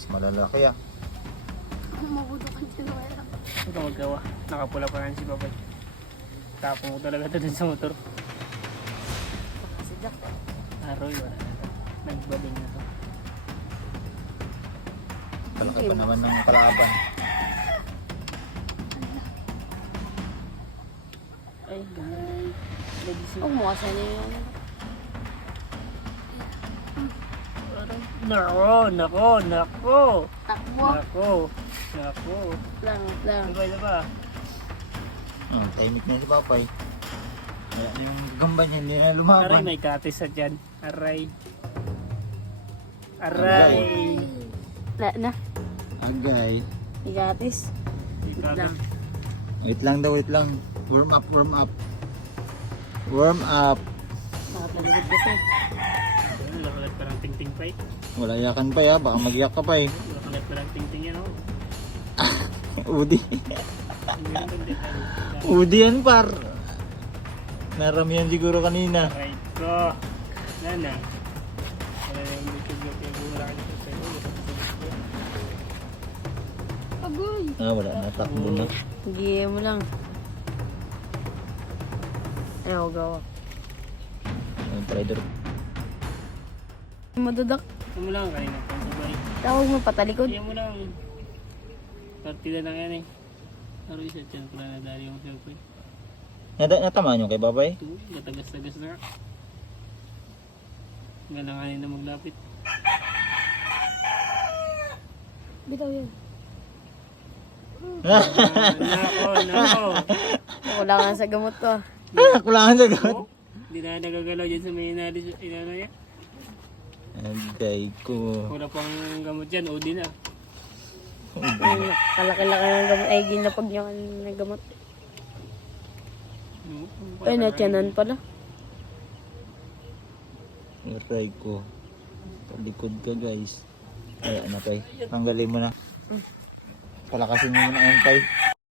Mas malalaki ah. Mabudukan siya na wala. Ito magawa. Nakapula pa rin si Babay. Tapong ko talaga ito dun sa motor. Nakasidyak. Aroy, wala na ito. Nagbaling na to. Palaki pa naman ng kalaban. Ay, ganun. Nagising. Oh, mukha siya niya yung Nako. takbo. Nako. Lang. Diba? Oh, tahimik na si Papay. Wala na yung gamba niya, hindi na Aray, lumaban. may katis sa dyan. Aray. Wala na. Agay. Igatis. May katis. Wait lang daw, wait lang. Warm up. Warm up. Nakapaligid kasi. Lakalat pa ng ting-ting pa eh. Wala yakan pa ya, baka magiyak ka pa eh. Lakalat pa ng ting-ting yan oh. Udi. Udi yan par. Naramihan siguro kanina. Aray ko. Nana. Wala na yung YouTube yung gula ka dito sa'yo. Agoy. Ah, wala na, takbo na. Giye mo lang. Ayaw gawa. Ang trader. Madudak. Ito mo lang kanina pa. Sabay. Tawag mo patalikod. Kaya mo lang. Partida na yan eh. Pero isa dyan pala nadali yung cellphone. Natamaan nyo kay Babay? Ito, matagas-tagas na. Galanganin na maglapit. Bitaw yun. Nako. Kulangan sa gamot ko. Kulangan sa gawin. Oh, hindi na nagagalaw dyan sa may inano yan. Agay ko. Wala pang gamot dyan, Odi na. Kalaki-laki ng gamot. Ay, ginapag niya ng gamot. Ay, natyanan pala. Aray ko. Talikod ka guys. Kaya na tay. Tanggalin mo na. Palakasin mo na yan tay.